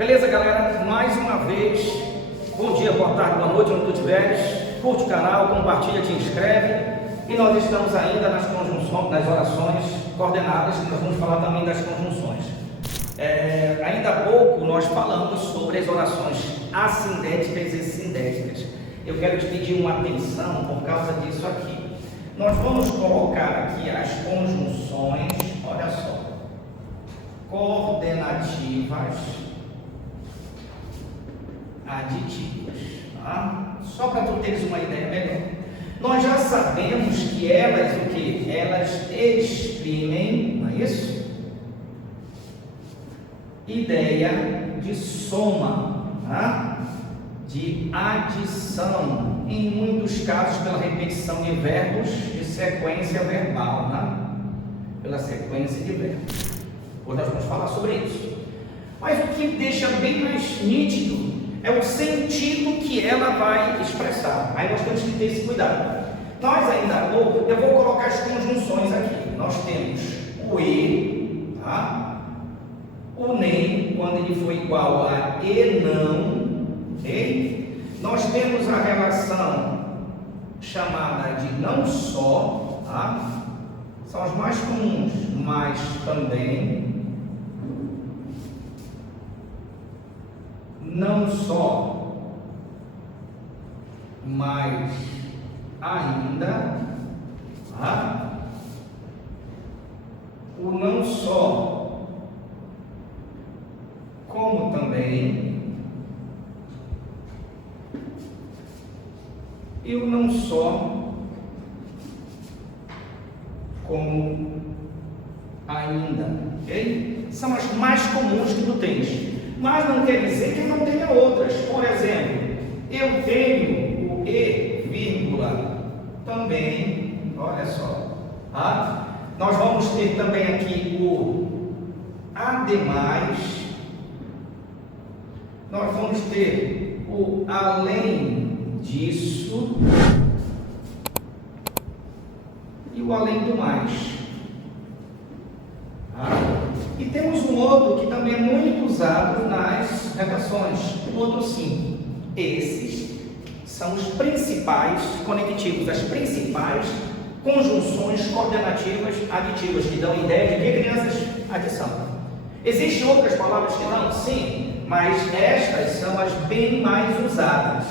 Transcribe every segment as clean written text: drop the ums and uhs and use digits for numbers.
Beleza, galera? Mais uma vez, bom dia, boa tarde, boa noite, onde tu estiveres. Curte o canal, compartilha, te inscreve. E nós estamos ainda nas conjunções, nas orações coordenadas, e nós vamos falar também das conjunções. Ainda há pouco nós falamos sobre as orações assindéticas e sindéticas. Eu quero te pedir uma atenção por causa disso aqui. Nós vamos colocar aqui as conjunções, olha só, coordenativas aditivas, tá? Só para tu teres uma ideia melhor. Nós já sabemos que elas, o que? Elas exprimem, não é isso? Ideia de soma, tá? De adição, em muitos casos pela repetição de verbos de sequência verbal, né? Pela sequência de verbos. Hoje nós vamos falar sobre isso. Mas o que deixa bem mais nítido é o sentido que ela vai expressar. Aí nós temos que ter esse cuidado. Nós ainda há pouco, eu vou colocar as conjunções aqui. Nós temos o e, tá? O nem, quando ele for igual a e não, ok? Nós temos a relação chamada de não só, tá? São as mais comuns, mas também, não só, mas ainda, tá? O não só, como também, e o não só, como ainda, ok? São as mais comuns que tu tens. Mas não quer dizer que não tenha outras. Por exemplo, eu tenho o e, vírgula, também, olha só, tá? Nós vamos ter também aqui o ademais, nós vamos ter o além disso e o além do mais. E temos um outro que também é muito usado nas redações, o outro sim. Esses são os principais conectivos, as principais conjunções coordenativas aditivas, que dão ideia de que, crianças? Adição. Existem outras palavras que não? Sim, mas estas são as bem mais usadas.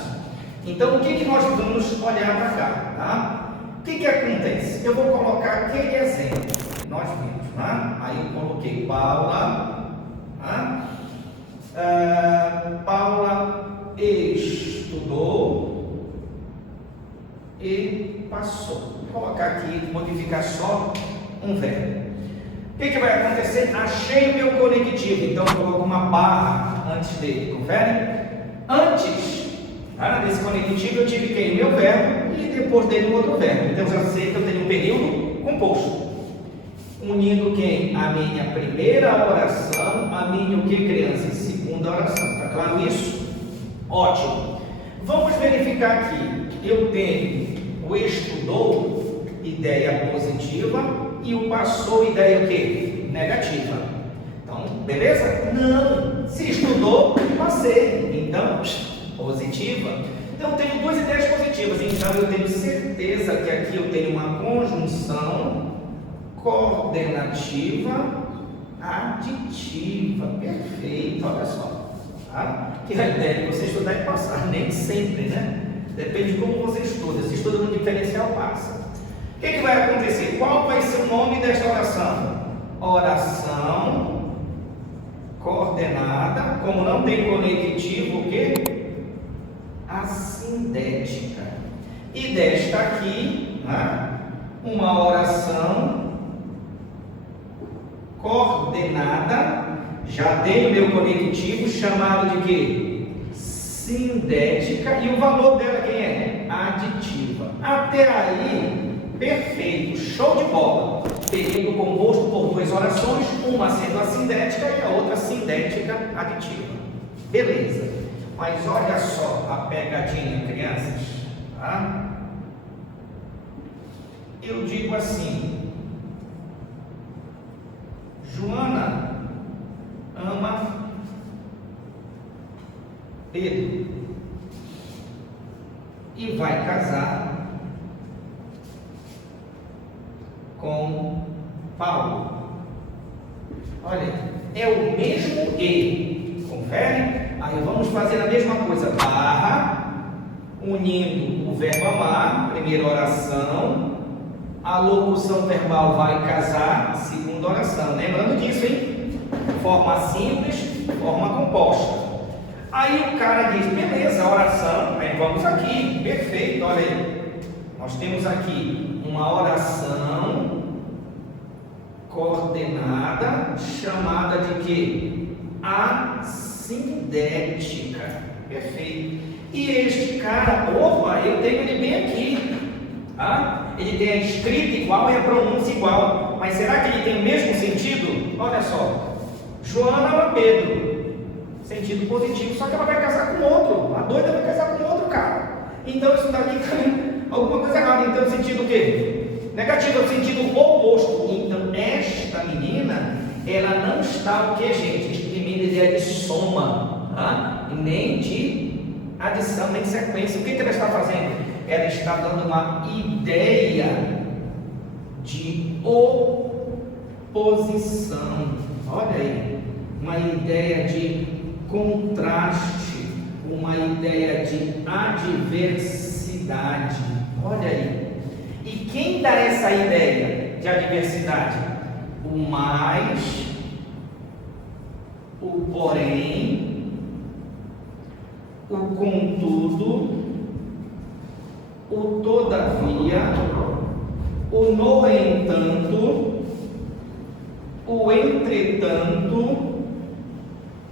Então, o que nós vamos olhar para cá, tá? O que acontece? Eu vou colocar aquele exemplo que nós vimos. Aí eu coloquei Paula, Paula estudou e passou. Vou colocar aqui, modificar só um verbo. O que vai acontecer? Achei o meu conectivo, então eu coloco uma barra antes dele, confere? Antes desse conectivo eu tive quem? O meu verbo e depois dele o outro verbo. Então eu já sei que eu tenho um período composto. Unindo quem? A minha primeira oração, a minha o que, criança? Segunda oração. Tá claro isso? Ótimo. Vamos verificar aqui. Eu tenho o estudou, ideia positiva, e o passou, ideia o que? Negativa. Então, beleza? Não. Se estudou, passei. Então, positiva. Então, eu tenho duas ideias positivas. Então, eu tenho certeza que aqui eu tenho uma conjunção coordenativa aditiva. Perfeito, olha só. Tá? Que a ideia de você estudar e passar, nem sempre, né? Depende de como você estuda. Se estuda no diferencial, passa. O que vai acontecer? Qual vai ser o nome desta oração? Oração coordenada, como não tem conectivo, o quê? Assindética. E desta aqui, uma oração coordenada, já tem o meu conectivo chamado de quê? Sindética, e o valor dela quem é? Aditiva. Até aí, perfeito, show de bola. Período composto por duas orações, uma sendo assindética e a outra sindética aditiva. Beleza. Mas olha só a pegadinha, crianças. Tá? Eu digo assim: Joana ama Pedro e vai casar com Paulo. Olha, é o mesmo E. Confere? Aí vamos fazer a mesma coisa. Barra, unindo o verbo amar, primeira oração. A locução verbal vai casar, segunda oração. Lembrando disso, hein? Forma simples, forma composta. Aí o cara diz, beleza, oração, aí vamos aqui, perfeito, olha aí. Nós temos aqui uma oração coordenada, chamada de quê? Assindética. Perfeito. E este cara, opa, eu tenho ele bem aqui. Tá? Ele tem a escrita igual e a pronúncia igual. Mas será que ele tem o mesmo sentido? Olha só. Joana ama Pedro. Sentido positivo, só que ela vai casar com outro. A doida vai casar com outro cara. Então isso daqui tem alguma coisa errada. Então o sentido o quê? Negativo, é o sentido oposto. Então esta menina, ela não está o que, gente? Exprimindo ideia de soma, tá? Nem de adição, nem de sequência. O que ela está fazendo? Ela está dando uma ideia de oposição. Olha aí, uma ideia de contraste, uma ideia de adversidade. Olha aí. E quem dá essa ideia de adversidade? O mais, o porém, o contudo, o todavia, o no entanto, o entretanto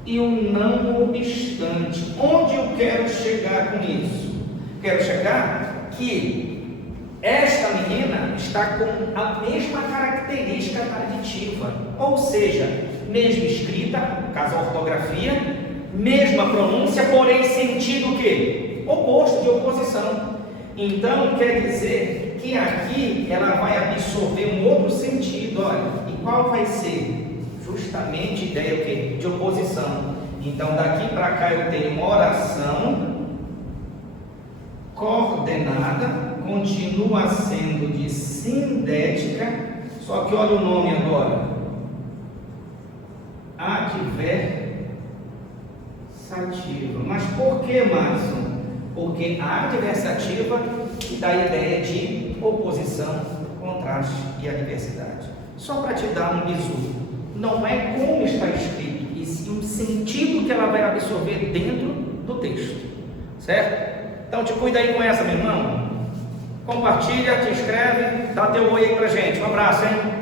e o não obstante. Onde eu quero chegar com isso? Quero chegar que esta menina está com a mesma característica aditiva, ou seja, mesma escrita, caso a ortografia, mesma pronúncia, porém sentido o quê? Oposto, de oposição. Então quer dizer que aqui ela vai absorver um outro sentido. Olha, e qual vai ser? Justamente ideia o quê? De oposição. Então daqui para cá eu tenho uma oração coordenada, continua sendo de sindética, só que olha o nome agora, adversativa. Mas por que, Márcio? Porque a adversativa dá a ideia de oposição, contraste e adversidade. Só para te dar um bizu, não é como está escrito, e sim o sentido que ela vai absorver dentro do texto, certo? Então te cuida aí com essa, meu irmão. Compartilha, te inscreve, dá teu oi aí pra gente. Um abraço, hein?